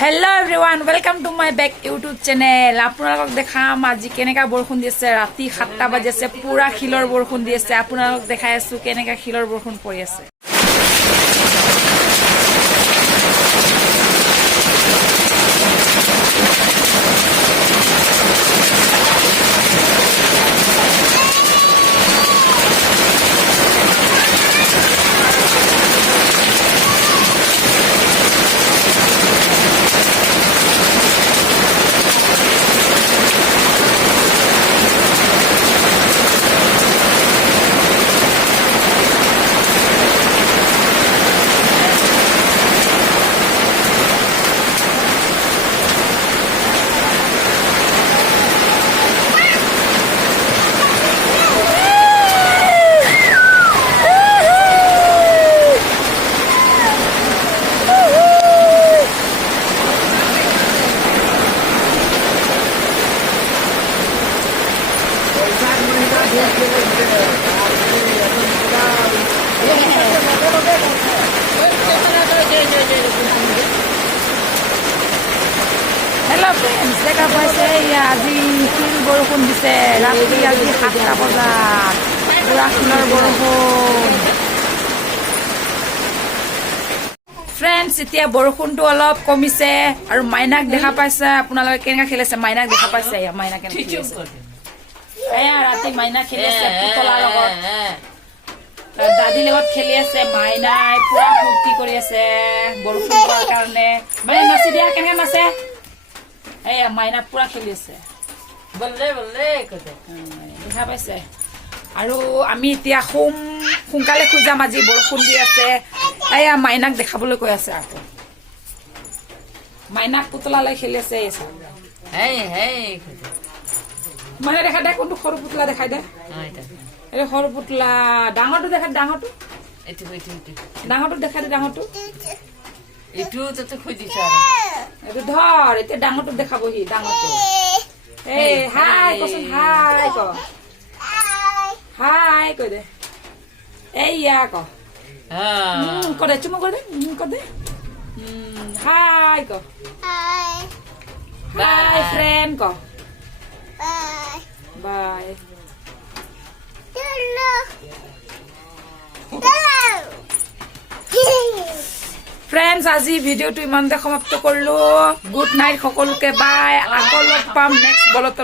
Hello everyone, welcome to my back YouTube channel. আপোনালোকক দেখাম আজি কেনেকা বৰষুণ দিছে ৰাতি 7টা বাজেছে পুৰা খিলৰ বৰষুণ দিছে আপোনালোকক দেখাই আছো কেনেকা খিলৰ বৰষুণ পৰি আছে Hello friends, দেখা পাইছে আজি শিল বৰষুণ দিছে ৰাতি আজি 7টা বজাত পুৰা শিলৰ বৰষুণ ফ্ৰেণ্ডছ এতিয়া বৰষুণটো অলপ কমিছে আৰু মাইনাক দেখা পাইছে আপোনালোকে কেনেকা খেলিছে মাইনাক দেখা পাইছে মাইনা কেনেকা খেলিছে এয়া ৰাতি মাইনা খেলিছে পুতলাৰ লগত দাদি লগত খেলি আছে মাইনাই পুৰা ফূৰ্তি কৰি আছে বৰষুণ পোৱাৰ কাৰণে মানে নাচি দিয়া কেনেকা নাচে এয়া মাইনা পুৰা খেলি আছে বল্লে বল্লে কতে দেখা পাইছে আৰু আমি এতিয়া সোনকালে খুজাম আজি বৰষুণ দি আছে এয়া মাইনাক দেখাবলৈ কৈ আছে আকৌ মাইনাক পুতলালৈ খেলি আছে মাইনা দেখা দে কোনটো সৰু পুতলা দেখাই দে এই সৰু পুতলা ডাঙৰটো দেখা ডাঙৰটো ডাঙৰটো দেখা দে ডাঙৰটো এইটো ততে খুজিছ এইটো ধৰ এতিয়া ডাঙৰটো দেখাবহি ডাঙৰটো এই হাই কচোন হাই ক হাই কৈ দে এইয়া ক কৰে চুমু কৰে দে হাই ক হাই ফ্ৰেণ্ড ক বাই ফ্ৰেণ্ডছ আজি ভিডিঅ'টো ইমানতে সমাপ্ত কৰিলো গুড নাইট সকলোকে বাই আকৌ লগ পাম নেক্সট ব্লগত